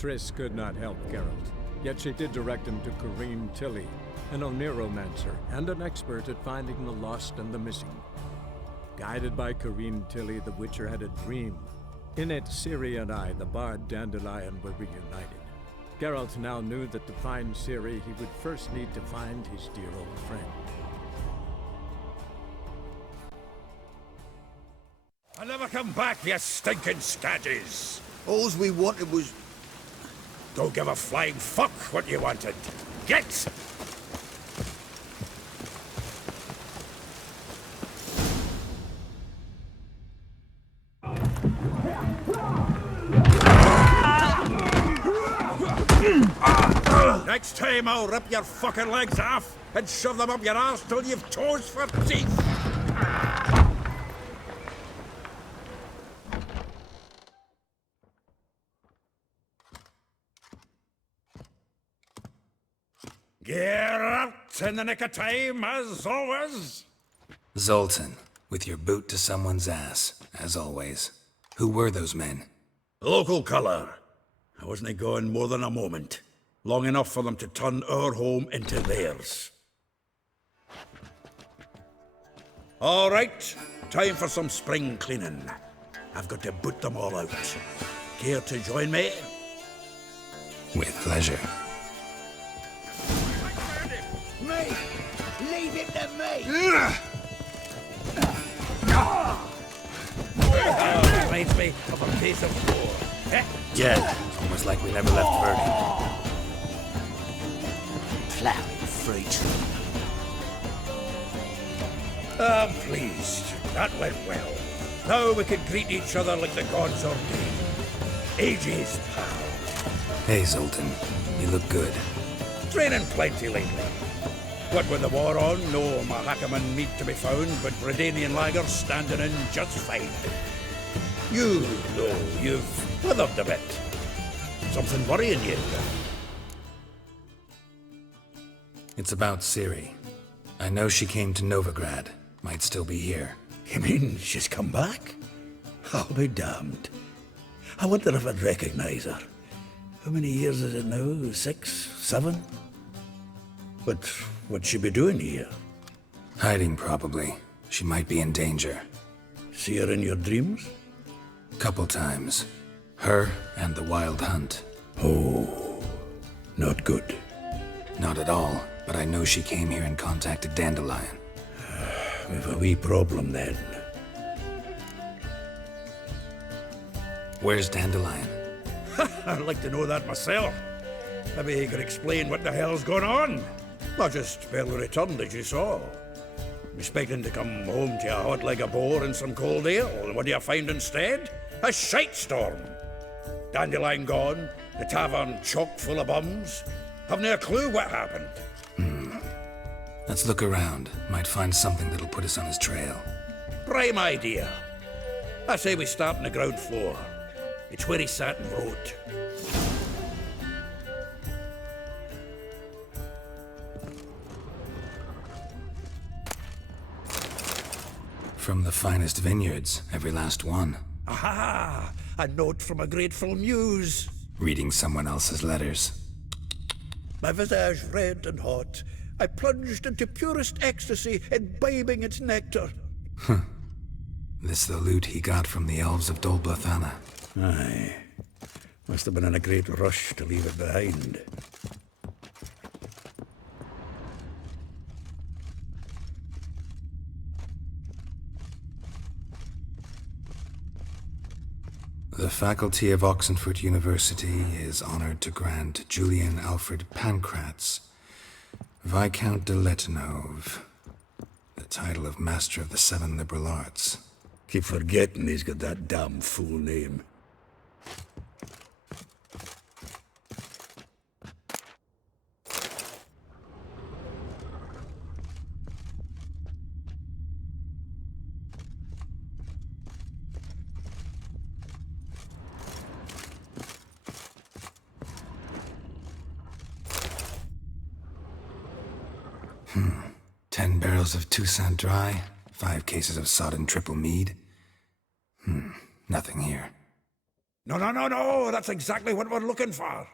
Triss could not help Geralt, yet she did direct him to Corrine Tilly, an Oniromancer and an expert at finding the lost and the missing. Guided by Corrine Tilly, the Witcher had a dream. In it, Ciri and I, the bard Dandelion, were reunited. Geralt now knew that to find Ciri, he would first need to find his dear old friend. I'll never come back, you stinking scadges! All we wanted was... Don't give a flying fuck what you wanted. Get! Next time I'll rip your fucking legs off and shove them up your arse till you've toes for teeth! Geralt, in the nick of time, as always. Zoltan, with your boot to someone's ass, as always. Who were those men? Local colour. I wasn't gone more than a moment. Long enough for them to turn our home into theirs. All right, time for some spring cleaning. I've got to boot them all out. Care to join me? With pleasure. Me! Leave it to me! Reminds me of a piece of war. Eh? Yeah, almost like we never left Verde. Plowing fruit. I'm pleased. That went well. Now we can greet each other like the gods ordained. Ages, pal. Hey, Zoltan. You look good. Training plenty lately. What with the war on, no Mahakaman meat to be found, but Redanian lagers standing in just fine. You, though, you've withered a bit. Something worrying you? It's about Ciri. I know she came to Novigrad. Might still be here. You mean she's come back? I'll be damned. I wonder if I'd recognize her. How many years is it now? 6, 7? But what'd she be doing here? Hiding, probably. She might be in danger. See her in your dreams? Couple times. Her and the Wild Hunt. Oh, not good. Not at all, but I know she came here and contacted Dandelion. We've a wee problem then. Where's Dandelion? I'd like to know that myself. Maybe he could explain what the hell's going on. Not just barely returned, as you saw. Expecting to come home to a hot like a boar and some cold ale, and what do you find instead? A shite storm. Dandelion gone, the tavern chock full of bums. Haven't a clue what happened. Let's look around. Might find something that'll put us on his trail. Prime idea. I say we start on the ground floor. It's where he sat and wrote. From the finest vineyards, every last one. Aha! A note from a grateful muse. Reading someone else's letters. My visage red and hot, I plunged into purest ecstasy, imbibing its nectar. This the loot he got from the elves of Dol Blathanna. Aye. Must have been in a great rush to leave it behind. The faculty of Oxenford University is honored to grant Julian Alfred Pancratz, Viscount de Letonov, the title of Master of the Seven Liberal Arts. Keep forgetting he's got that damn fool name. Hmm. 10 barrels of Toussaint Dry, 5 cases of sodden triple mead. Nothing here. No, no, no, no! That's exactly what we're looking for!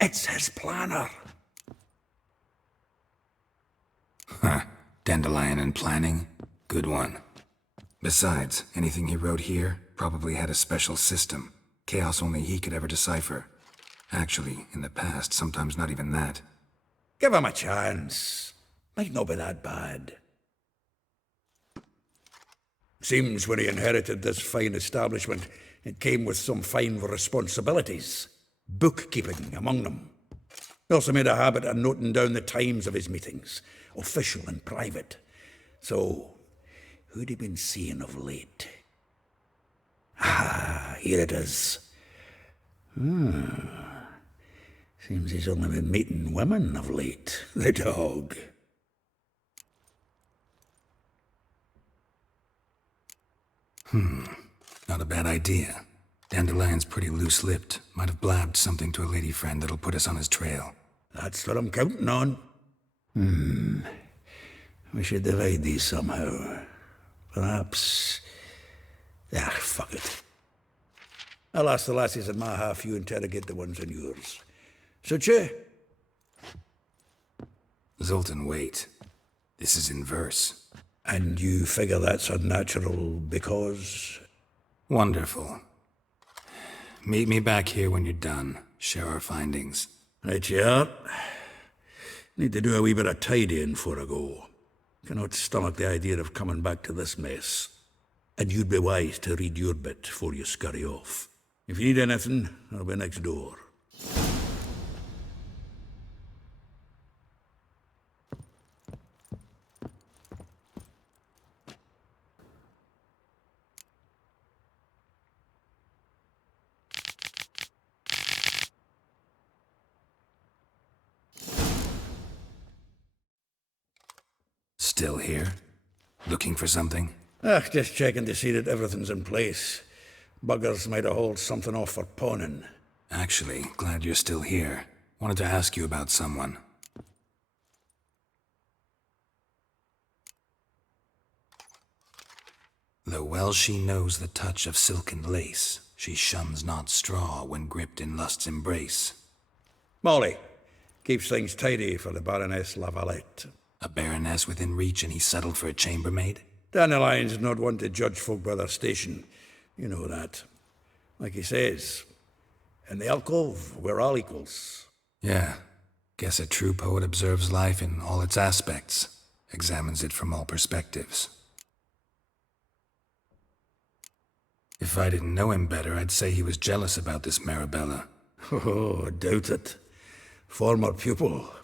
It's his planner! Huh. Dandelion and planning? Good one. Besides, anything he wrote here probably had a special system. Chaos only he could ever decipher. Actually, in the past, sometimes not even that. Give him a chance. Might not be that bad. Seems when he inherited this fine establishment, it came with some fine responsibilities. Bookkeeping among them. He also made a habit of noting down the times of his meetings, official and private. So, who'd he been seeing of late? Ah, here it is. Seems he's only been meeting women of late, the dog. Not a bad idea. Dandelion's pretty loose-lipped. Might have blabbed something to a lady friend that'll put us on his trail. That's what I'm counting on. We should divide these somehow. Perhaps... Ah, fuck it. I'll ask the lassies in my half, you interrogate the ones in yours. Suit you? Zoltan, wait. This is in verse. And you figure that's unnatural because... Wonderful. Meet me back here when you're done. Share our findings. Right you are. Need to do a wee bit of tidying before I go. Cannot stomach the idea of coming back to this mess. And you'd be wise to read your bit before you scurry off. If you need anything, I'll be next door. Still here? Looking for something? Just checking to see that everything's in place. Buggers might have hauled something off for pawning. Actually, glad you're still here. Wanted to ask you about someone. Though well she knows the touch of silken lace, she shuns not straw when gripped in lust's embrace. Molly. Keeps things tidy for the Baroness Lavalette. A baroness within reach and he settled for a chambermaid? Dandelion's not one to judge folk by their station. You know that. Like he says, in the alcove, we're all equals. Yeah. Guess a true poet observes life in all its aspects, examines it from all perspectives. If I didn't know him better, I'd say he was jealous about this Marabella. Oh, I doubt it. Former pupil.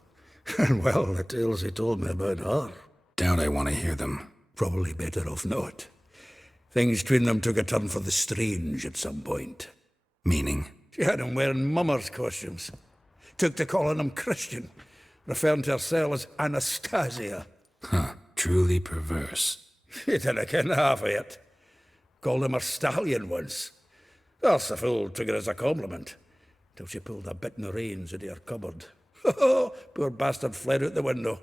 And well, the tales he told me about her. Doubt I want to hear them. Probably better off not. Things between them took a turn for the strange at some point. Meaning? She had him wearing mummers' costumes. Took to calling him Christian, referring to herself as Anastasia. Huh. Truly perverse. He didn't ken half of it. Called him her stallion once. The fool took it as a compliment, till she pulled a bit in the reins into her cupboard. Poor bastard fled out the window.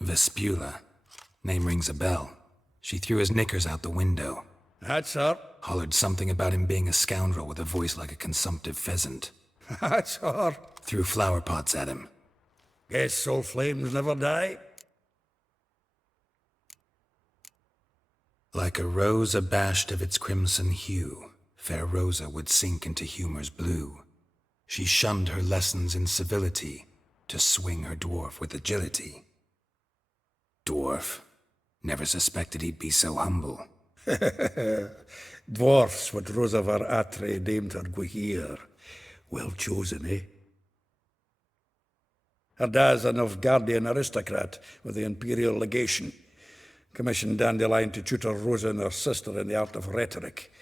Vespula. Name rings a bell. She threw his knickers out the window. That's her. Hollered something about him being a scoundrel with a voice like a consumptive pheasant. That's her. Threw flower pots at him. Guess soul flames never die. Like a rose abashed of its crimson hue, fair Rosa would sink into humor's blue. She shunned her lessons in civility, to swing her dwarf with agility. Dwarf. Never suspected he'd be so humble. Dwarfs what Rosa var Atre deemed her Guihir. Well chosen, eh? Her dad's a Novgardian aristocrat with the Imperial Legation. Commissioned Dandelion to tutor Rosa and her sister in the art of rhetoric.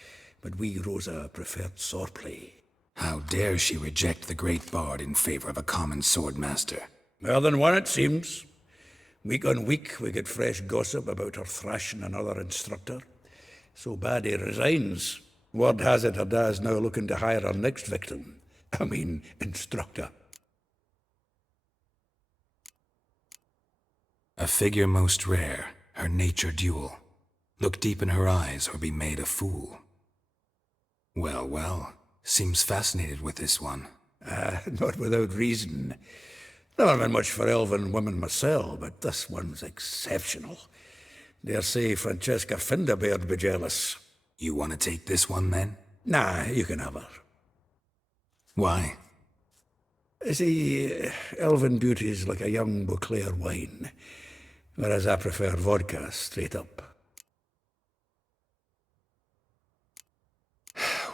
But we, Rosa, preferred swordplay. How dare she reject the great bard in favor of a common swordmaster? More than one, it seems. Week on week, we get fresh gossip about her thrashing another instructor. So bad he resigns. Word has it her dad's now looking to hire her next victim. I mean, instructor. A figure most rare, Her nature dual. Look deep in her eyes or be made a fool. Well, well. Seems fascinated with this one. Not without reason. Never been much for elven women myself, but this one's exceptional. Dare say Francesca Finderbeard be jealous. You want to take this one, then? Nah, you can have her. Why? See, elven beauty's like a young Beauclair wine, whereas I prefer vodka straight up.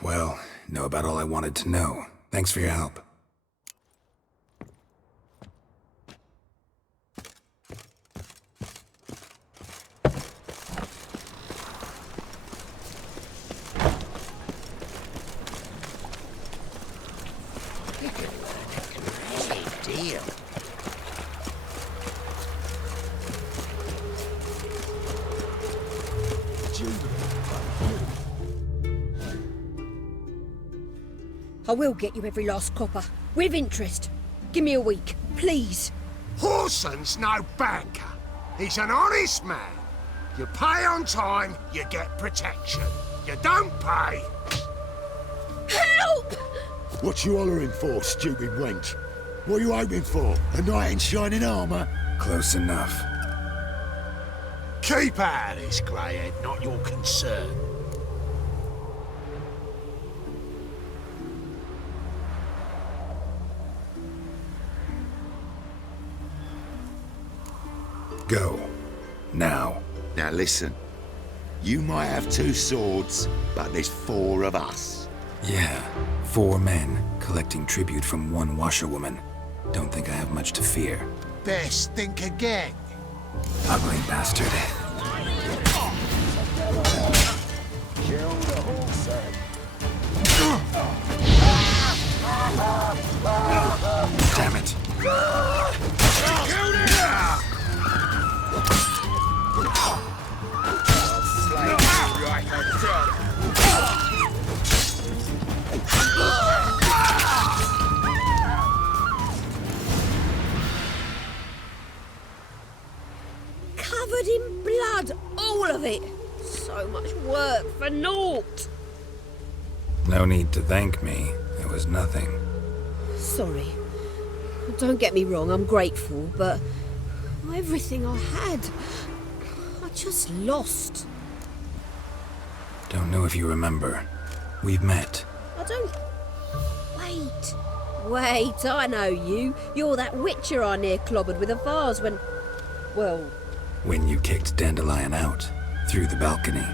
Well, know about all I wanted to know. Thanks for your help. Deal. I will get you every last copper, with interest. Give me a week, please. Horson's no banker. He's an honest man. You pay on time, you get protection. You don't pay. Help! What you hollering for, stupid wench? What are you hoping for? A knight in shining armour? Close enough. Keep out of this, greyhead, not your concern. Go. Now. Now listen. You might have 2 swords, but there's 4 of us. Yeah. 4 men collecting tribute from 1 washerwoman. Don't think I have much to fear. Best think again. Ugly bastard. Damn it. Covered in blood, all of it. So much work for naught. No need to thank me. It was nothing. Sorry. Don't get me wrong, I'm grateful, but everything I had, I just lost. Don't know if you remember. We've met. I don't... Wait, I know you. You're that witcher I near clobbered with a vase when... Well... When you kicked Dandelion out. Through the balcony.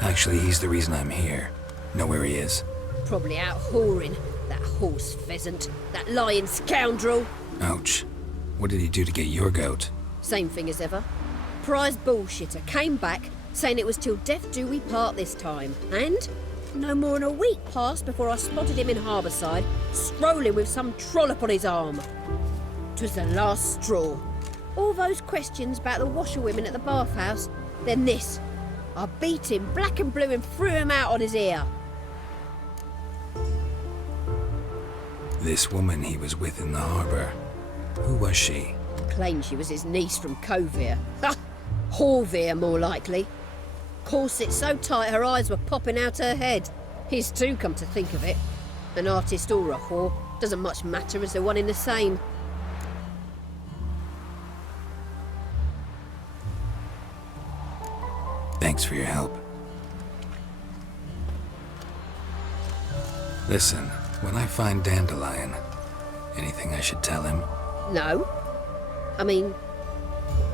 Actually, he's the reason I'm here. Know where he is? Probably out whoring. That horse pheasant. That lying scoundrel. Ouch. What did he do to get your goat? Same thing as ever. Prize bullshitter came back, saying it was till death do we part this time. And no more than a week passed before I spotted him in Harbourside, strolling with some trollop on his arm. 'Twas the last straw. All those questions about the washerwomen at the bathhouse, then this. I beat him black and blue and threw him out on his ear. This woman he was with in the harbour. Who was she? Claimed she was his niece from Covere. Ha! Horvere, more likely. Corset so tight her eyes were popping out her head. His too, come to think of it. An artist or a whore, doesn't much matter as they're one in the same. Thanks for your help. Listen, when I find Dandelion, anything I should tell him? No. I mean,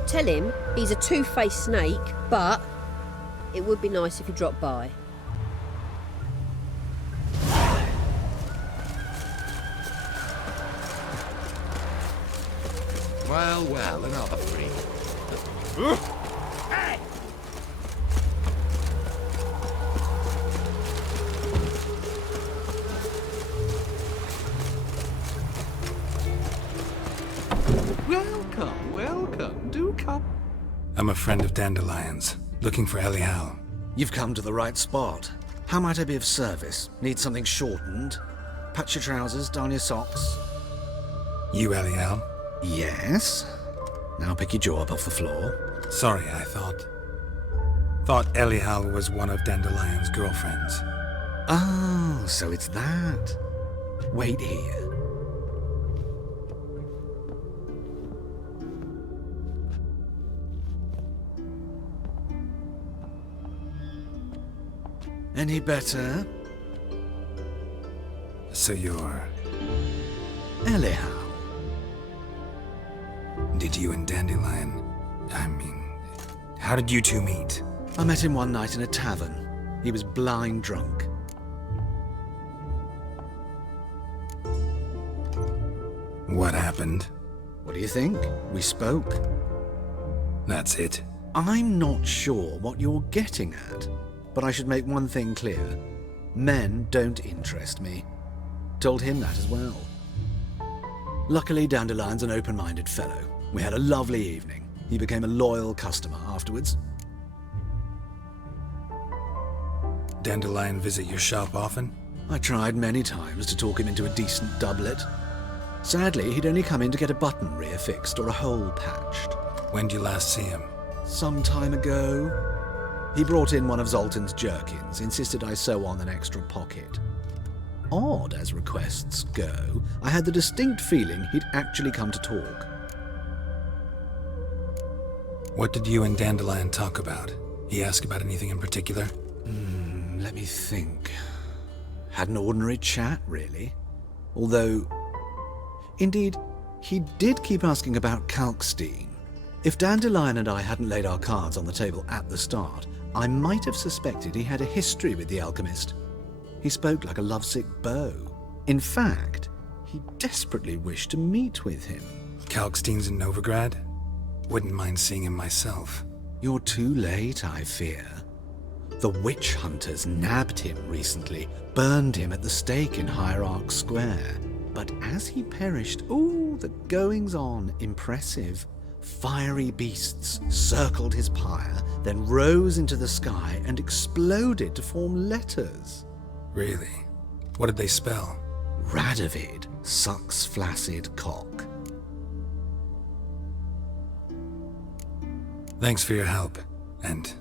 tell him he's a two-faced snake, but it would be nice if he dropped by. Well, well, another freak. Hey! Welcome, welcome. Do come. I'm a friend of Dandelion's, looking for Elial. You've come to the right spot. How might I be of service? Need something shortened? Patch your trousers, darn your socks. You Elial? Yes. Now pick your jaw up off the floor. Sorry, I thought Elial was one of Dandelion's girlfriends. Oh, so it's that. Wait here. Any better? So you're... Elial. Did you and Dandelion... how did you two meet? I met him one night in a tavern. He was blind drunk. What happened? What do you think? We spoke. That's it. I'm not sure what you're getting at, but I should make one thing clear. Men don't interest me. Told him that as well. Luckily, Dandelion's an open-minded fellow. We had a lovely evening. He became a loyal customer afterwards. Dandelion visit your shop often? I tried many times to talk him into a decent doublet. Sadly, he'd only come in to get a button rear fixed or a hole patched. When did you last see him? Some time ago. He brought in one of Zoltan's jerkins, insisted I sew on an extra pocket. Odd as requests go, I had the distinct feeling he'd actually come to talk. What did you and Dandelion talk about? He asked about anything in particular? Let me think. Had an ordinary chat, really. Although, indeed, he did keep asking about Kalkstein. If Dandelion and I hadn't laid our cards on the table at the start, I might have suspected he had a history with the alchemist. He spoke like a lovesick beau. In fact, he desperately wished to meet with him. Kalkstein's in Novigrad? Wouldn't mind seeing him myself. You're too late, I fear. The witch hunters nabbed him recently, burned him at the stake in Hierarch Square. But as he perished, the goings-on, impressive. Fiery beasts circled his pyre, then rose into the sky and exploded to form letters. Really? What did they spell? Radovid sucks flaccid cock. Thanks for your help, and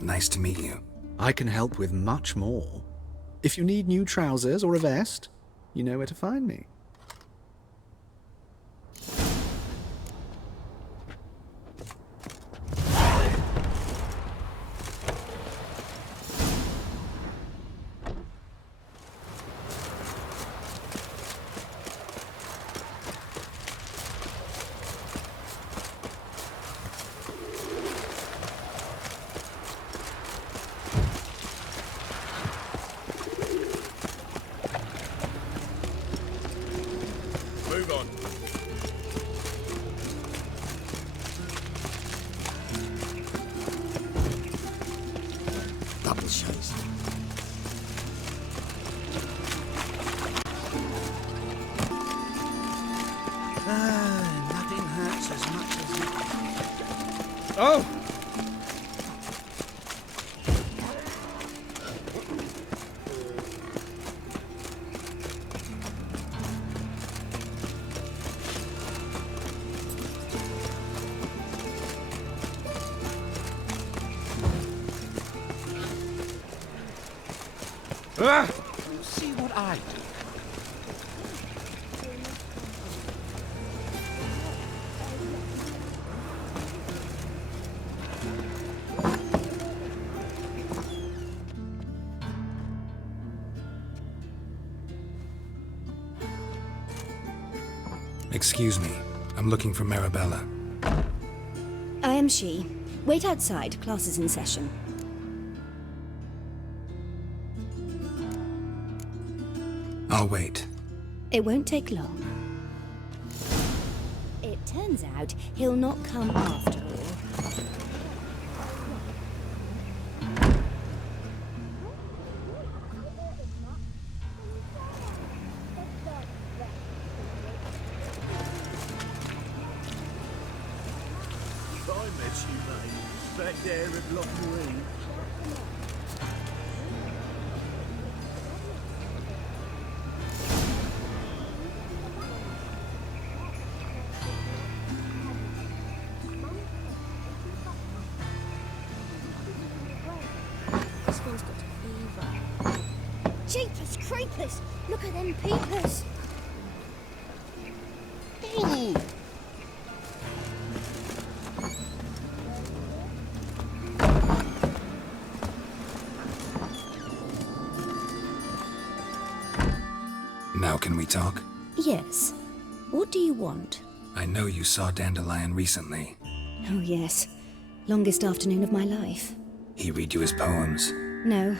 nice to meet you. I can help with much more. If you need new trousers or a vest, you know where to find me. Move on. Double shows. Nothing hurts as much as it... Oh! See what I do. Excuse me. I'm looking for Marabella. I am she. Wait outside. Class is in session. I'll wait. It won't take long. It turns out he'll not come after all. I met you, mate. Back there at Loch Marine. It's creepers. Look at them peepers. Ooh. Now can we talk? Yes. What do you want? I know you saw Dandelion recently. Oh, yes. Longest afternoon of my life. He read you his poems. No.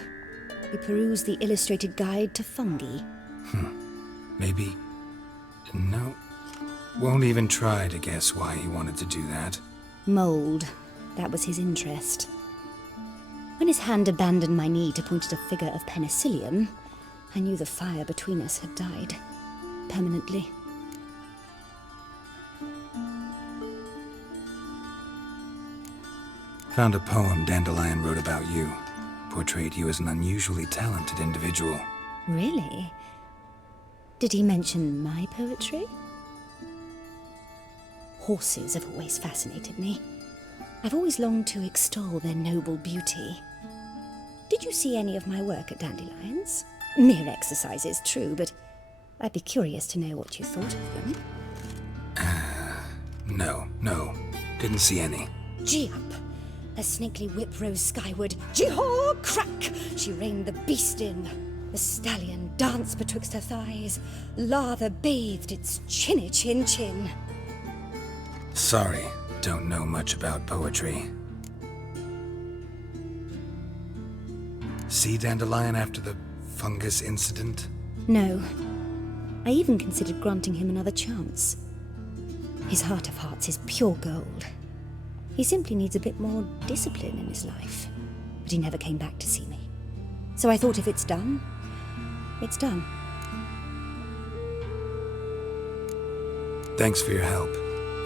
We perused the illustrated guide to fungi. Maybe... No. Won't even try to guess why he wanted to do that. Mold. That was his interest. When his hand abandoned my knee to point at a figure of penicillium, I knew the fire between us had died. Permanently. Found a poem Dandelion wrote about you. Portrayed you as an unusually talented individual. Really? Did he mention my poetry? Horses have always fascinated me. I've always longed to extol their noble beauty. Did you see any of my work at Dandelion's? Mere exercises, true, but I'd be curious to know what you thought of them. No. Didn't see any. Gee up! A snakely whip rose skyward. Jee-haw! Crack! She reined the beast in. The stallion danced betwixt her thighs. Lather bathed its chinny chin. Sorry, don't know much about poetry. See Dandelion after the fungus incident? No. I even considered granting him another chance. His heart of hearts is pure gold. He simply needs a bit more discipline in his life. But he never came back to see me. So I thought if it's done, it's done. Thanks for your help.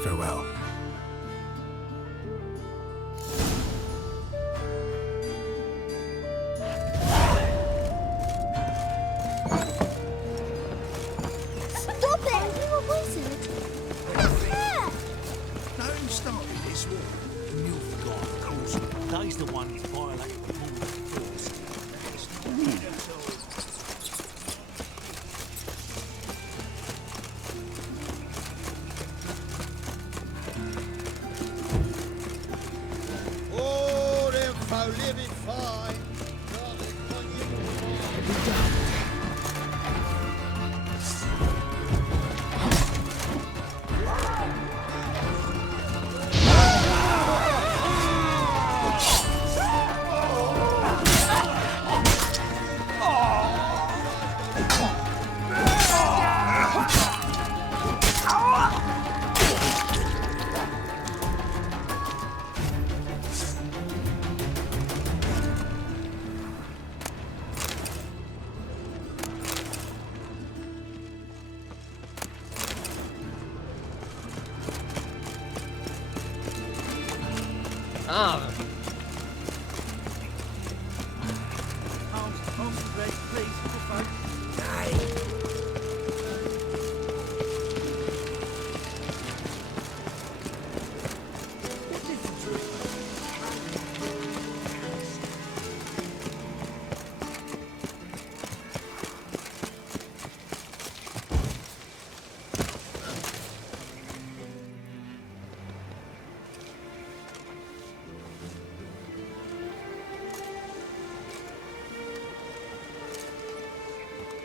Farewell. Stop it! You're a wizard! Now who started this war? The Nilfgaard, of course. They's the one who violated the rules first. Oh, them folk living fine.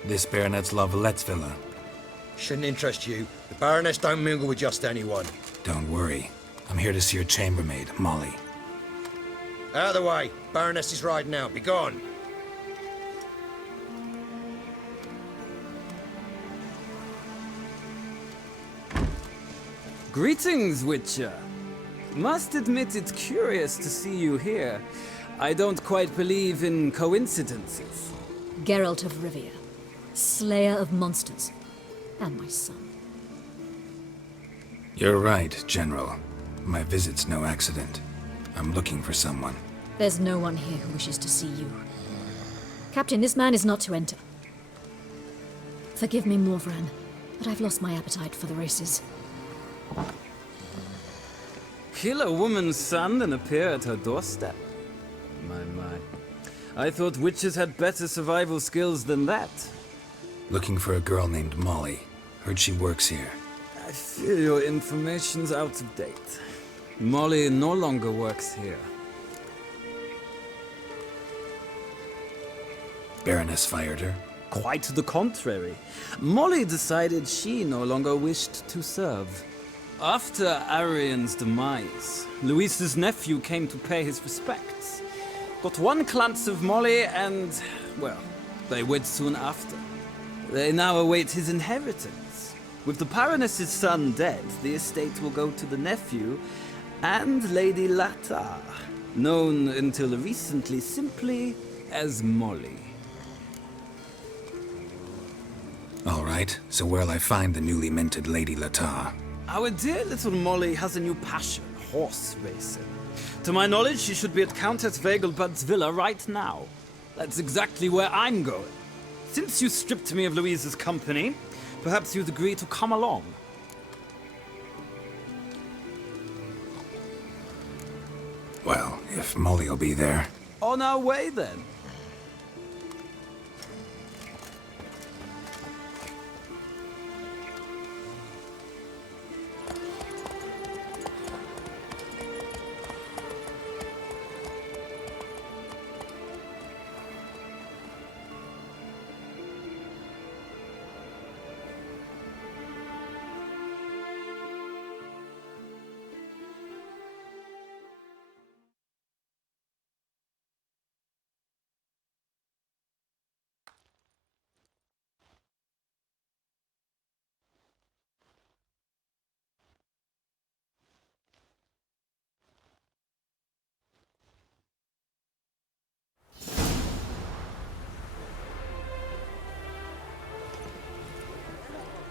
This Baronet's La Vallette's villa. Shouldn't interest you. The Baroness don't mingle with just anyone. Don't worry. I'm here to see your chambermaid, Molly. Out of the way. Baroness is riding out. Be gone. Greetings, Witcher. Must admit it's curious to see you here. I don't quite believe in coincidences. Geralt of Rivia, slayer of monsters, and my son. You're right, General. My visit's no accident. I'm looking for someone. There's no one here who wishes to see you. Captain, this man is not to enter. Forgive me, Morvran, but I've lost my appetite for the races. Kill a woman's son and appear at her doorstep? My. I thought witches had better survival skills than that. Looking for a girl named Molly. Heard she works here. I fear your information's out of date. Molly no longer works here. Baroness fired her? Quite the contrary. Molly decided she no longer wished to serve. After Arian's demise, Luis's nephew came to pay his respects. Got one glance of Molly and, well, they wed soon after. They now await his inheritance. With the Baroness's son dead, the estate will go to the nephew and Lady Latar, known until recently simply as Molly. All right, so where'll I find the newly minted Lady Latar? Our dear little Molly has a new passion, horse racing. To my knowledge, she should be at Countess Vegelbud's villa right now. That's exactly where I'm going. Since you stripped me of Louise's company, perhaps you'd agree to come along. Well, if Molly'll be there. On our way, then.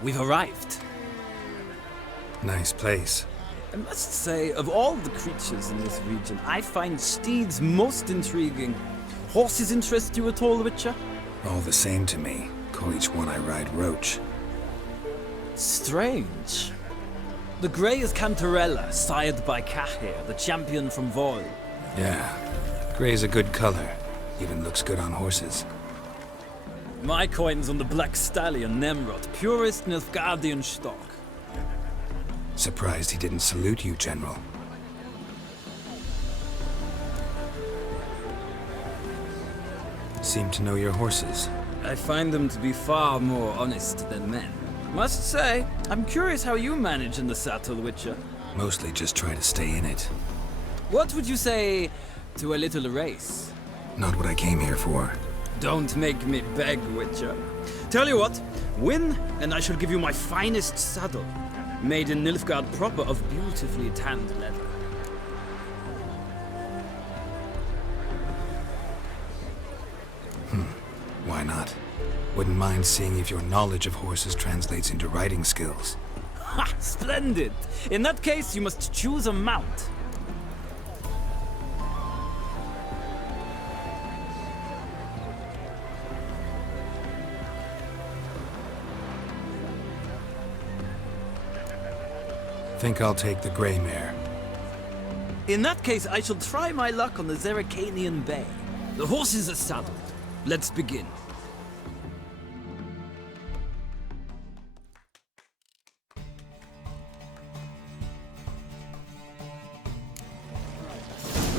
We've arrived. Nice place. I must say, of all the creatures in this region, I find steeds most intriguing. Horses interest you at all, Witcher? All the same to me. Call each one I ride Roach. Strange. The grey is Cantarella, sired by Cahir, the champion from Vol. Yeah, gray's a good color. Even looks good on horses. My coin's on the Black Stallion, Nemrod, purest Nilfgaardian stock. Surprised he didn't salute you, General. Seem to know your horses. I find them to be far more honest than men. Must say, I'm curious how you manage in the saddle, Witcher. Mostly just try to stay in it. What would you say to a little race? Not what I came here for. Don't make me beg, Witcher. Tell you what, win, and I shall give you my finest saddle. Made in Nilfgaard proper of beautifully tanned leather. Why not? Wouldn't mind seeing if your knowledge of horses translates into riding skills. Ha! Splendid! In that case, you must choose a mount. Think I'll take the gray mare. In that case, I shall try my luck on the Zeracanian Bay. The horses are saddled. Let's begin.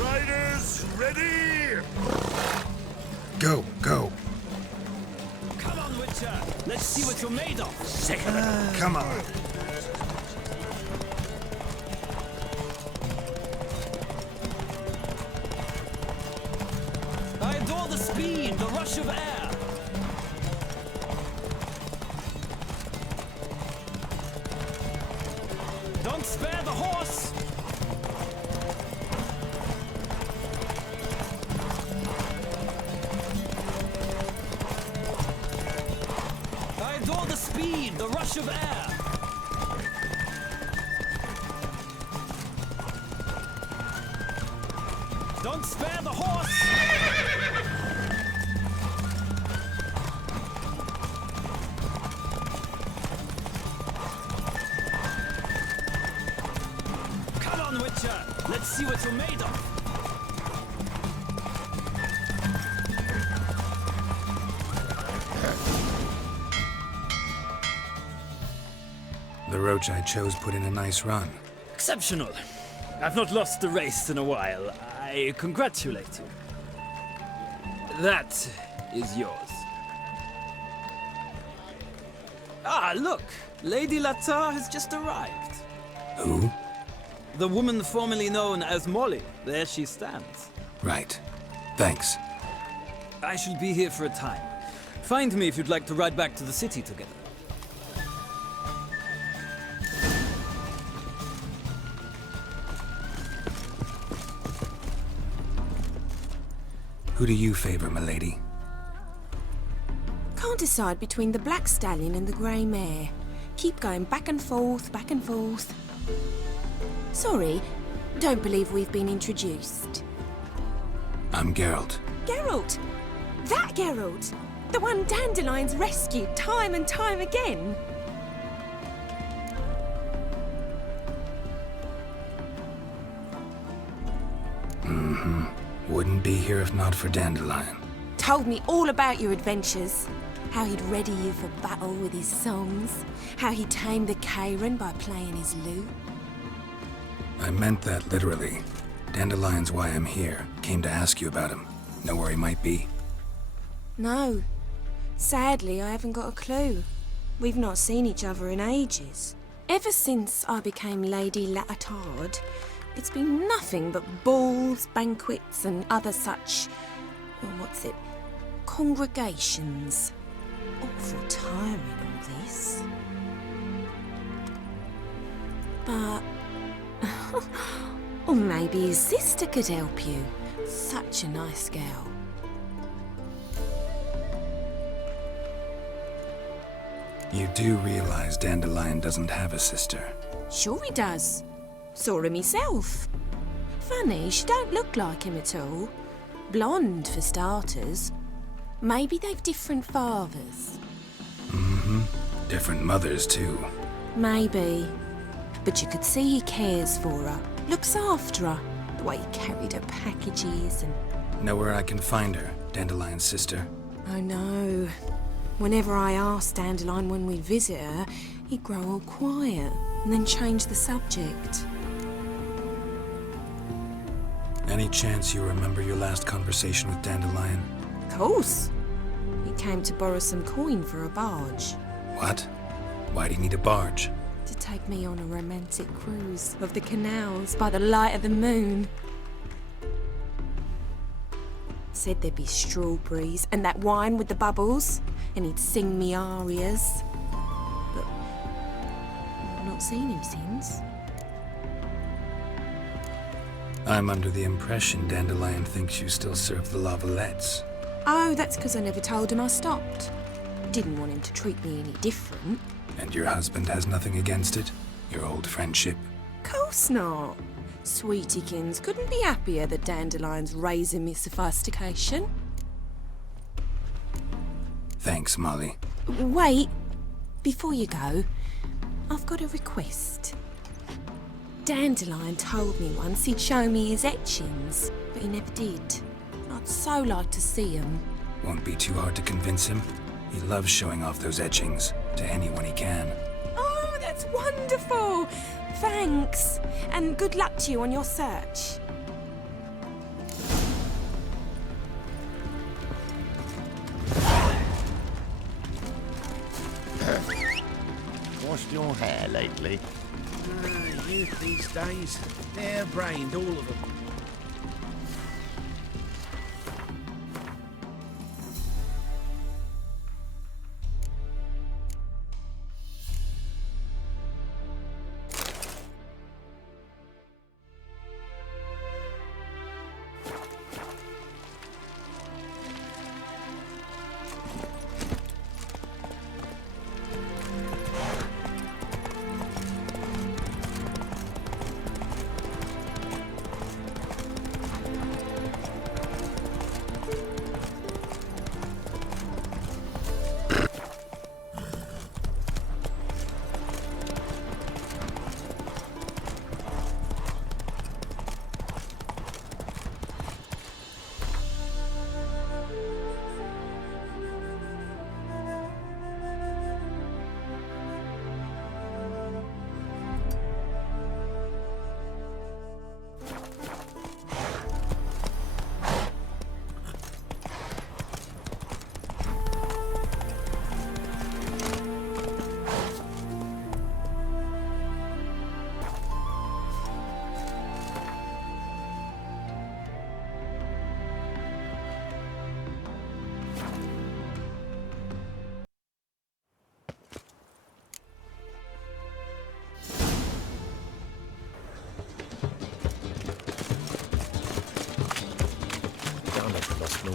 Riders, ready? Go, go. Come on, Witcher. Let's see what you're made of. Second. Come on. I adore the speed, the rush of air. Don't spare the horse. I adore the speed, the rush of air. Don't spare the horse. Come on, Witcher. Let's see what you're made of. roach I chose put in a nice run. Exceptional. I've not lost a race in a while. I congratulate you. That is yours. Ah, look! Lady Latar has just arrived. Who? The woman formerly known as Molly. There she stands. Right. Thanks. I shall be here for a time. Find me if you'd like to ride back to the city together. Who do you favor, milady? Can't decide between the black stallion and the grey mare. Keep going back and forth, back and forth. Sorry, don't believe we've been introduced. I'm Geralt. Geralt! That Geralt! The one Dandelion's rescued time and time again! Mm-hmm. Wouldn't be here if not for Dandelion. Told me all about your adventures. How he'd ready you for battle with his songs. How he tamed the Karen by playing his lute. I meant that literally. Dandelion's why I'm here. Came to ask you about him. Know where he might be? No. Sadly, I haven't got a clue. We've not seen each other in ages. Ever since I became Lady Latard, it's been nothing but balls, banquets, and other such... congregations. Awful tiring, all this. But... or maybe his sister could help you. Such a nice girl. You do realize Dandelion doesn't have a sister? Sure he does. Saw him myself. Funny, she don't look like him at all. Blonde, for starters. Maybe they've different fathers. Mm-hmm. Different mothers, too. Maybe. But you could see he cares for her. Looks after her. The way he carried her packages and... Know where I can find her, Dandelion's sister? I know. Whenever I asked Dandelion when we'd visit her, he'd grow all quiet and then change the subject. Any chance you remember your last conversation with Dandelion? Of course. He came to borrow some coin for a barge. What? Why do you need a barge? To take me on a romantic cruise of the canals by the light of the moon. Said there'd be strawberries and that wine with the bubbles, and he'd sing me arias. But I've not seen him since. I'm under the impression Dandelion thinks you still serve the Lavalettes. Oh, that's because I never told him I stopped. Didn't want him to treat me any different. And your husband has nothing against it? Your old friendship? Course not. Sweetiekins couldn't be happier that Dandelion's raising me sophistication. Thanks, Molly. Wait, before you go, I've got a request. Dandelion told me once he'd show me his etchings, but he never did. I'd so like to see them. Won't be too hard to convince him. He loves showing off those etchings to anyone he can. Oh, that's wonderful! Thanks, and good luck to you on your search. Washed your hair lately? Youth these days, hair-brained, all of them.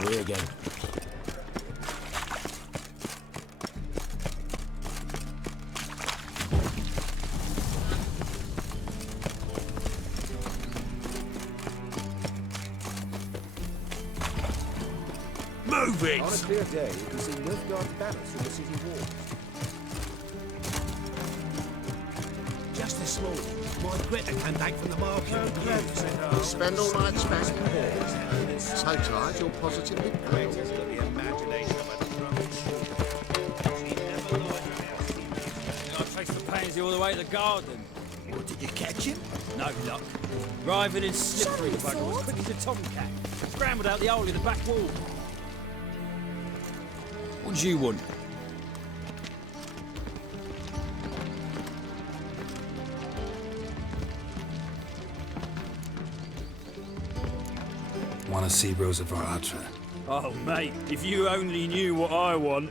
away again. Move it! On a clear day, you can see Nilfgaard's banners from the city walls. Just this morning, my Greta came back from the market. Spend all night spanking balls. So tired you're positively pale. I traced the pansy all the way to the garden. What, did you catch him? No luck. Driving in slippery, the bugger was quick as a tomcat. Scrambled out the hole in the back wall. What do you want? Want to see Rosa Varatra? Oh, mate, if you only knew what I want.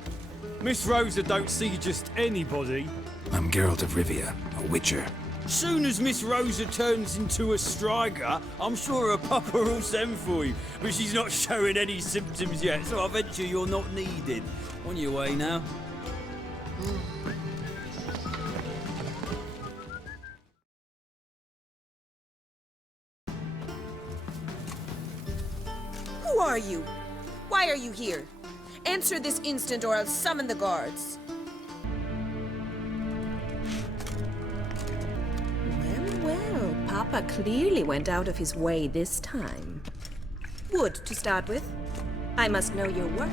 Miss Rosa don't see just anybody. I'm Geralt of Rivia, a witcher. Soon as Miss Rosa turns into a striker, I'm sure her papa will send for you. But she's not showing any symptoms yet, so I venture you're not needed. On your way now. Who are you? Why are you here? Answer this instant or I'll summon the guards. Well, Papa clearly went out of his way this time. Wood, to start with. I must know your worth.